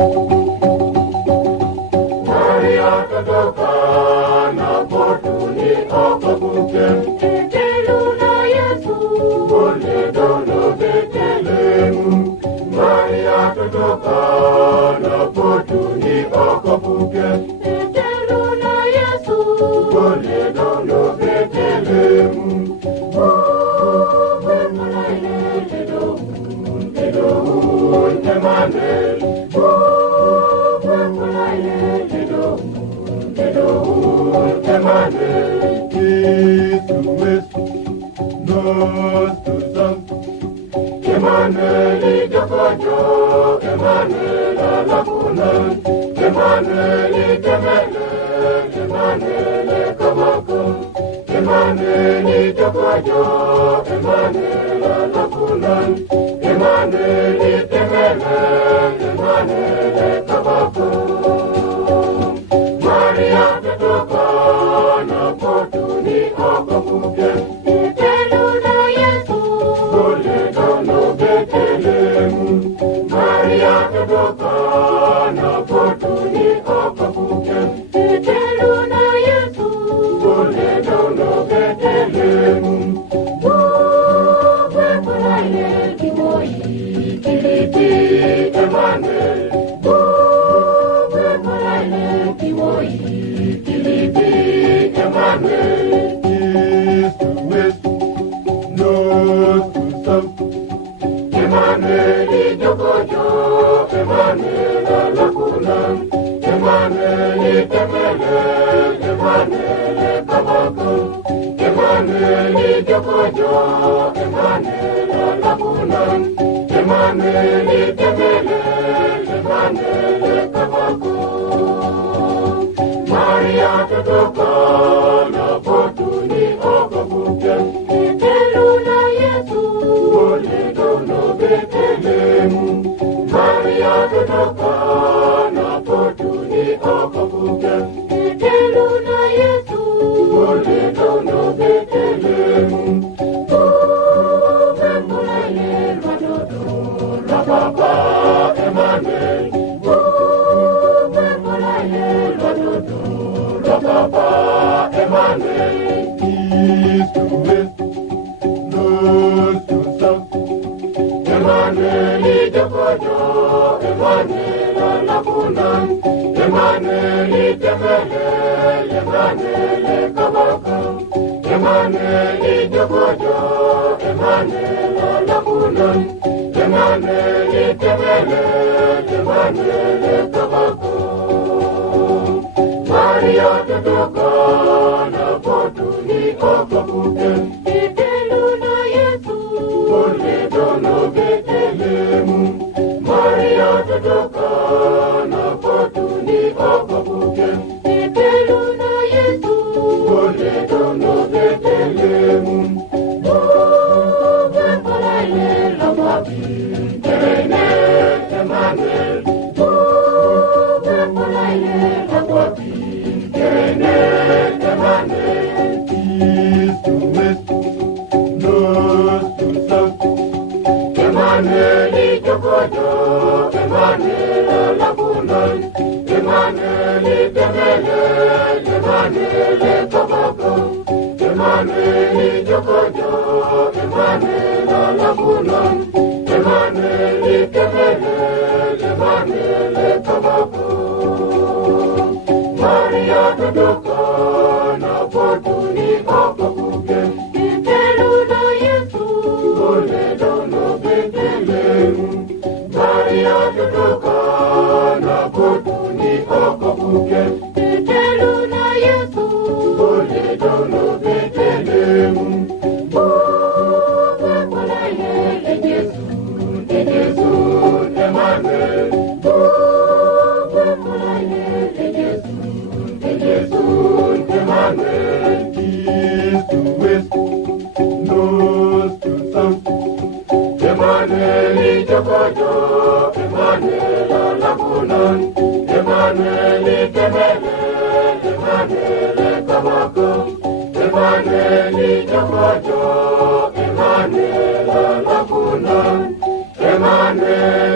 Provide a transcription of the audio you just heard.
Maria katoka na potuni akabuke. Teluna Yesu, Ole dono Betlehemu. Maria katoka na potuni akabuke. teluna Yesu, Ole dono Betlehemu. Emmanuel. Emmanuel, Jesus, nostus sanctus. Emmanuel, Jokojo, Emmanuel, Alakunan. Emmanuel, Temele, Emmanuel, Kabako. Emmanuel, Jokojo, Emmanuel, Alakunan. Emmanuel, Temele, Emmanuel, Kabako. Maria katoka na potuni akabuke. teluna Yesu, Ole dono Betlehemu. Maria katoka na potuni akabuke. teluna Yesu, Ole dono Betlehemu. Kiliti Emmanuel. Kiliti Emmanuel. Jesus, nostus sanctus. Emmanuel, Jokojo, Emmanuel, Alakunan. Emmanuel, Temele, Emmanuel, Kabako. Emmanuel, Jokojo, Emmanuel, Alakunan. Emmanuel, Temele, Emmanuel, Kabako. Maria katoka na potuni akabuke. teluna Yesu, Ole dono Betlehemu. Maria katoka na potuni akabuke. teluna Yesu, Ole dono Betlehemu. Papa Emmanuel. Papa Emmanuel. Jesus, nostus sanctus. Emmanuel, Jokojo, Emmanuel, Alakunan. Emmanuel, Temele, Emmanuel, Kabaka. Emmanuel, Jokojo, Emmanuel, Alakunan. Emmanuel, Temele, Emmanuel, Kabaka. Maria katoka na potuni akabuke. teluna Yesu, Ole dono Betlehemu. Maria katoka na potuni akabuke. teluna Yesu, Ole dono Betlehemu. Terene Emmanuel. Terene Emmanuel. Jesus, nostus sanctus. Emmanuel, Jokojo, Emmanuel, Alakunan. Emmanuel, Temele, Emmanuel, Kabako. Emmanuel, Jokojo, Emmanuel, Alakunan. Emmanuel, Temele, Emmanuel, Kabako. Maria katoka na potuni akabuke. teluna Yesu, Ole dono Betlehemu. Maria katoka na potuni akabuke. teluna Yesu, Ole dono Betlehemu. Jesus, Emmanuel. Jesus, Emmanuel. Jesus, nostus sanctus. Emmanuel, Jokojo, Emmanuel, Alakunan. Emmanuel, Temele, Emmanuel, Kabako. Emmanuel, Jokojo, Emmanuel, Alakunan. Emmanuel.